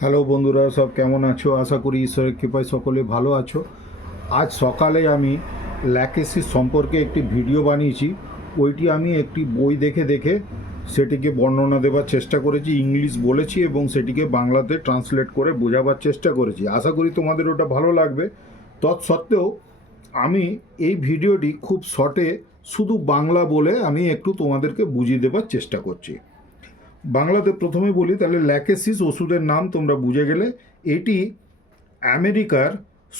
Hello বন্ধুরা, সব কেমন আছো? আশা করি ঈশ্বরের কৃপায় সকলে ভালো আছো। আজ সকালে আমি ল্যাকেসিস সম্পর্কে একটি ভিডিও বানিয়েছি। ওইটি আমি একটি বই দেখে দেখে সেটিকে বর্ণনা দেওয়ার চেষ্টা করেছি, ইংলিশ বলেছি এবং সেটিকে বাংলাতে ট্রান্সলেট করে বোঝাবার চেষ্টা করেছি। আশা করি তোমাদের ওটা ভালো লাগবে। তৎসত্ত্বেও আমি এই ভিডিওটি খুব শর্টে শুধু বাংলা বলে আমি একটু তোমাদেরকে বুঝিয়ে দেওয়ার চেষ্টা করছি। বাংলাতে প্রথমে বলি, তাহলে ল্যাকেসিস ওষুধের নাম তোমরা বুঝে গেলে। এটি আমেরিকার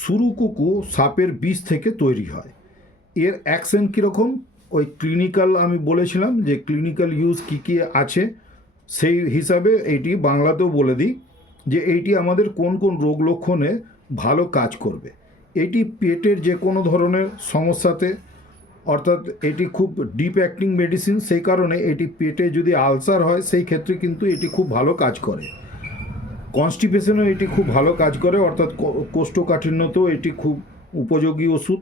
সুরুকুকু সাপের বিষ থেকে তৈরি হয়। এর অ্যাকশন কীরকম, ওই ক্লিনিক্যাল আমি বলেছিলাম যে ক্লিনিক্যাল ইউজ কী কী আছে, সেই হিসাবে এইটি বাংলাতেও বলে দিই যে এইটি আমাদের কোন কোন রোগ লক্ষণে ভালো কাজ করবে। এটি পেটের যে কোনো ধরনের সমস্যাতে, অর্থাৎ এটি খুব ডিপ অ্যাক্টিং মেডিসিন, সেই কারণে এটি পেটে যদি আলসার হয় সেই ক্ষেত্রে কিন্তু এটি খুব ভালো কাজ করে। কনস্টিপেশনও এটি খুব ভালো কাজ করে, অর্থাৎ কোষ্ঠকাঠিন্যতেও এটি খুব উপযোগী ওষুধ।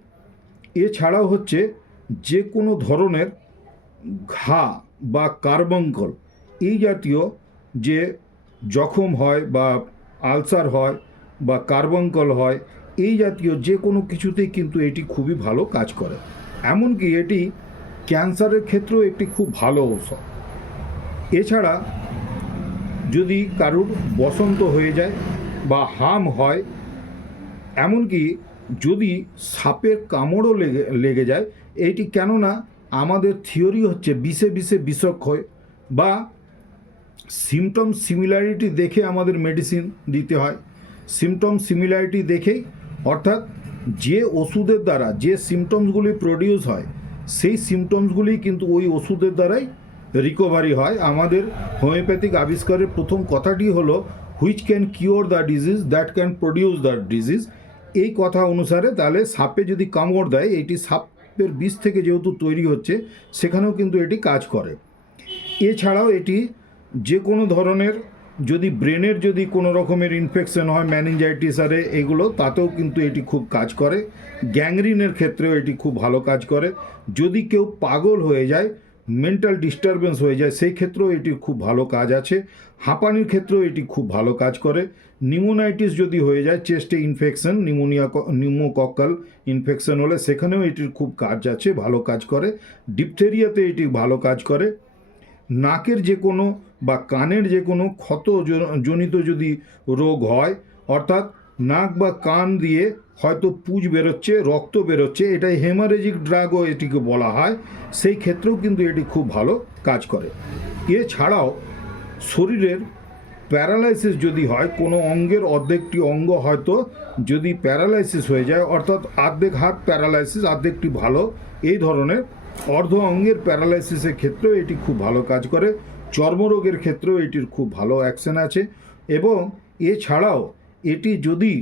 এছাড়াও হচ্ছে যে কোনো ধরনের ঘা বা কার্বঙ্কল, এই জাতীয় যে জখম হয় বা আলসার হয় বা কার্বঙ্কল হয়, এই জাতীয় যে কোনো কিছুতেই কিন্তু এটি খুবই ভালো কাজ করে। এমনকি এটি ক্যান্সারের ক্ষেত্রেও একটি খুব ভালো ঔষধ। এছাড়া যদি কারুর বসন্ত হয়ে যায় বা হাম হয়, এমনকি যদি সাপের কামড়ও লেগে যায়, এইটি, কেননা আমাদের থিওরি হচ্ছে বিষে বিষে বিষক্ষয় বা সিমটম সিমিলারিটি দেখে আমাদের মেডিসিন দিতে হয়। সিমটম সিমিলারিটি দেখেই, অর্থাৎ যে ওষুধের দ্বারা যে সিমটমসগুলি প্রডিউস হয় সেই সিমটমসগুলি কিন্তু ওই ওষুধের দ্বারাই রিকভারি হয়। আমাদের হোমিওপ্যাথিক আবিষ্কারের প্রথম কথাটি হলো which can cure the disease that can produce the disease. এই কথা অনুসারে তাহলে সাপে যদি কামড় দেয়, এইটি সাপের বিষ থেকে যেহেতু তৈরি হচ্ছে, সেখানেও কিন্তু এটি কাজ করে। এছাড়াও এটি যে কোনো ধরনের, যদি ব্রেনের যদি কোনো রকমের ইনফেকশন হয়, ম্যানিনজাইটিস আরে এগুলো, তাতেও কিন্তু এটি খুব কাজ করে। গ্যাংরিনের ক্ষেত্রেও এটি খুব ভালো কাজ করে। যদি কেউ পাগল হয়ে যায়, মেন্টাল ডিস্টারবেন্স হয়ে যায়, সেই ক্ষেত্রেও এটির খুব ভালো কাজ আছে। হাঁপানির ক্ষেত্রেও এটি খুব ভালো কাজ করে। নিউমোনাইটিস যদি হয়ে যায়, চেস্টে ইনফেকশন, নিউমোকক্কাল ইনফেকশন হলে সেখানেও এটির খুব কাজ আছে, ভালো কাজ করে। ডিপথেরিয়াতে এটি ভালো কাজ করে। নাকের যে কোনো বা কানের যে কোনো ক্ষত জনিত যদি রোগ হয়, অর্থাৎ নাক বা কান দিয়ে হয়তো পুঁজ বেরোচ্ছে, রক্ত বেরোচ্ছে, এটাই হেমারেজিক ড্রাগও এটিকে বলা হয়, সেই ক্ষেত্রেও কিন্তু এটি খুব ভালো কাজ করে। এছাড়াও শরীরের প্যারালাইসিস যদি হয়, কোনো অঙ্গের অর্ধেকটি অঙ্গ হয়তো যদি প্যারালাইসিস হয়ে যায়, অর্থাৎ অর্ধেক হাত প্যারালাইসিস অর্ধেকটি ভালো, এই ধরনের অর্ধ অঙ্গের প্যারালাইসিসের ক্ষেত্রেও এটি খুব ভালো কাজ করে। চর্মরোগের ক্ষেত্রেও এটির খুব ভালো অ্যাকশন আছে। এবং এছাড়াও এটি যদি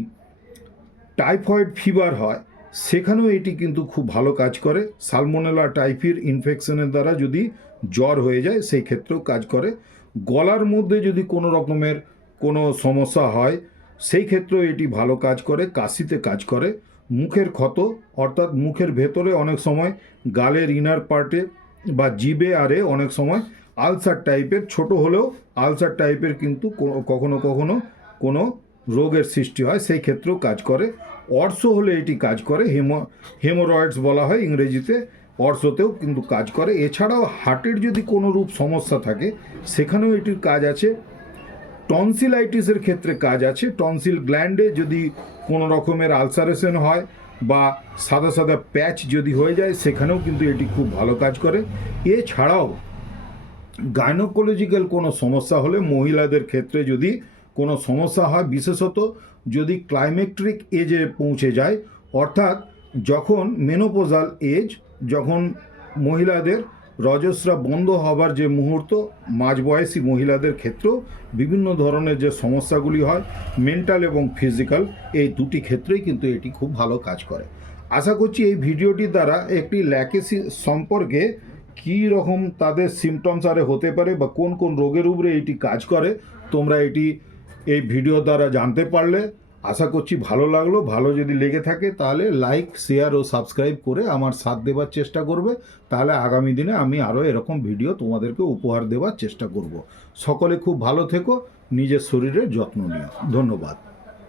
টাইফয়েড ফিভার হয়, সেখানেও এটি কিন্তু খুব ভালো কাজ করে। সালমোনেলা টাইফির ইনফেকশনের দ্বারা যদি জ্বর হয়ে যায়, সেই ক্ষেত্রেও কাজ করে। গলার মধ্যে যদি কোনো রকমের কোনো সমস্যা হয়, সেই ক্ষেত্রেও এটি ভালো কাজ করে। কাশিতে কাজ করে। মুখের ক্ষত, অর্থাৎ মুখের ভেতরে অনেক সময় গালের ইনার পার্টে বা জিবে আরে অনেক সময় আলসার টাইপের, ছোট হলেও আলসার টাইপের কিন্তু কখনো কখনো কোনো রোগের সৃষ্টি হয়, সেই ক্ষেত্রেও কাজ করে। অর্শ হলে এটি কাজ করে, হেমোরয়েডস বলা হয় ইংরেজিতে, অর্শতেও কিন্তু কাজ করে। এছাড়াও হার্টের যদি কোনো রূপ সমস্যা থাকে, সেখানেও এটির কাজ আছে। টনসিলাইটিসের ক্ষেত্রে কাজ আছে। টনসিল গ্ল্যান্ডে যদি কোনো রকমের আলসারেশন হয় বা সাদা সাদা প্যাচ যদি হয়ে যায়, সেখানেও কিন্তু এটি খুব ভালো কাজ করে। এছাড়াও গাইনোকোলজিক্যাল কোনো সমস্যা হলে, মহিলাদের ক্ষেত্রে যদি কোনো সমস্যা হয়, বিশেষত যদি ক্লাইমেট্রিক এজে পৌঁছে যায়, অর্থাৎ যখন মেনোপোজাল এজ, যখন মহিলাদের রজস্রাব বন্ধ হবার যে মুহূর্ত, মাঝবয়সী মহিলাদের ক্ষেত্রেও বিভিন্ন ধরনের যে সমস্যাগুলি হয়, মেন্টাল এবং ফিজিক্যাল, এই দুটি ক্ষেত্রেই কিন্তু এটি খুব ভালো কাজ করে। আশা করছি এই ভিডিওটির দ্বারা একটি ল্যাকেসি সম্পর্কে কী রকম তাদের সিমটমস আরে হতে পারে বা কোন কোন রোগের উপরে এটি কাজ করে, তোমরা এটি এই ভিডিও দ্বারা জানতে পারলে। আশা করছি ভালো লাগলো। ভালো যদি লেগে থাকে তাহলে লাইক, শেয়ার ও সাবস্ক্রাইব করে আমার সাথ দেওয়ার চেষ্টা করবে। তাহলে আগামী দিনে আমি আরও এরকম ভিডিও তোমাদেরকে উপহার দেওয়ার চেষ্টা করব। সকলে খুব ভালো থেকো, নিজের শরীরের যত্ন নিও। ধন্যবাদ।